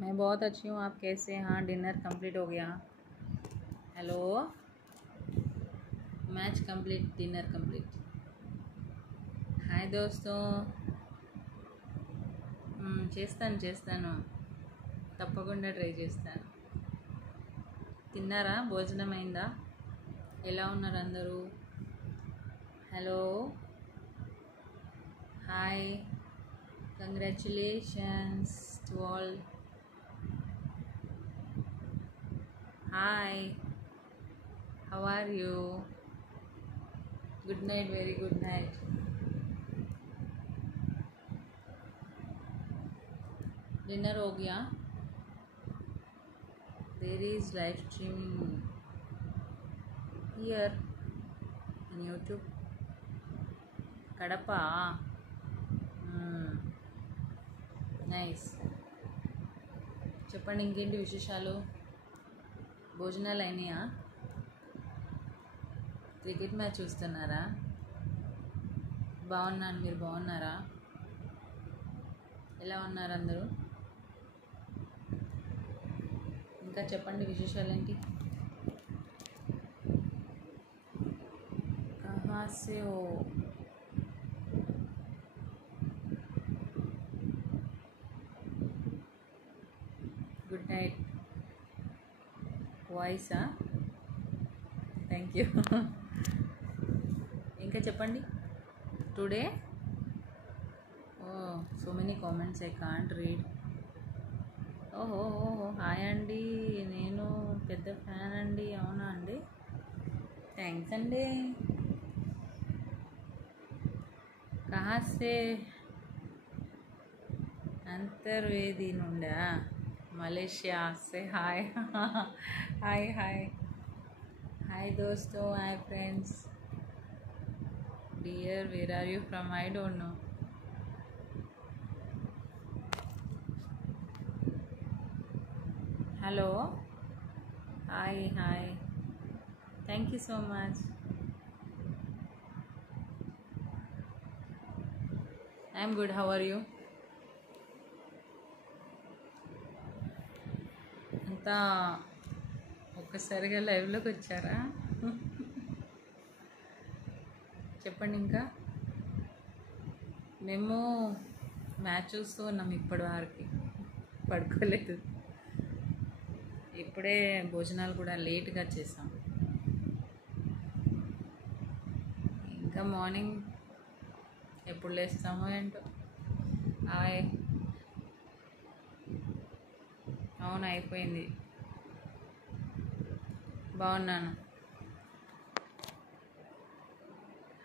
मैं बहुत अच्छी हूँ, आप कैसे हैं? हाँ, डिनर कंप्लीट हो गया। Hello, match complete, dinner complete. Hi దోస్తో, చేస్తాను తప్పకుండా ట్రై చేస్తాను. తిన్నారా? భోజనం అయిందా? ఎలా ఉన్నారు అందరూ? Hello, hi, congratulations to all. Hi, how are you? Good night, very good night. Dinner हो गया? There is live streaming here in YouTube. Kadapa, nice. చెప్పండి, ఇంకేంటి విశేషాలు? భోజనాలు అయినాయా? క్రికెట్ మ్యాచ్ చూస్తున్నారా? బాగున్నాను, మీరు బాగున్నారా? ఎలా ఉన్నారు అందరూ? ఇంకా చెప్పండి, విశేషాలు ఏంటి? కహా సే హో? Good night. వాయిసా? Thank you. ఇంకా చెప్పండి. Today so many comments I can't read. ఓహో, హాయ్ అండి, నేను పెద్ద ఫ్యాన్ అండి. అవునా అండి? థ్యాంక్స్ అండి. కహాసే? అంతర్వేది నుండా? మలేషియా సే హాయ్. హాయ్ హాయ్ హాయ్ దోస్తో, hi friends. Dear, where are you from? I don't know. Hello, hi hi, thank you so much. I'm good, how are you? అంతా ఒక్కసారిగా లైవ్లోకి వచ్చారా? చెప్పండి ఇంకా. మేము మ్యాచ్ చూస్తూ ఉన్నాం ఇప్పటి వరకు, పడుకోలేదు. ఇప్పుడే భోజనాలు కూడా లేట్గా చేసాం. ఇంకా మార్నింగ్ ఎప్పుడు లేస్తామో ఏంటో. హాయ్, అవును అయిపోయింది. బాగున్నాను.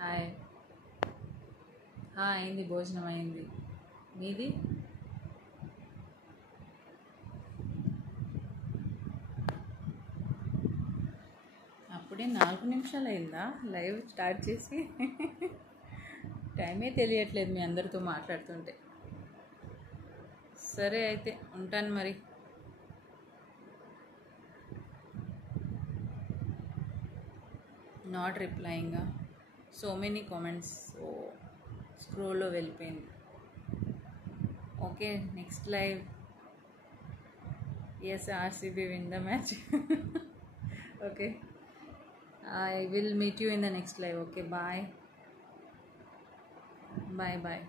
హాయ్, అయింది, భోజనం అయింది. మీది? అప్పుడే 4 నిమిషాలు అయిందా లైవ్ స్టార్ట్ చేసి? టైమే తెలియట్లేదు మీ అందరితో మాట్లాడుతుంటే. సరే అయితే ఉంటాను మరి. Not replying. So many comments, so స్క్రోల్లో వెళ్ళిపోయింది. Okay, next live. Yes, RCB win the match. Okay, I will meet you in the next live. Okay, bye. Bye.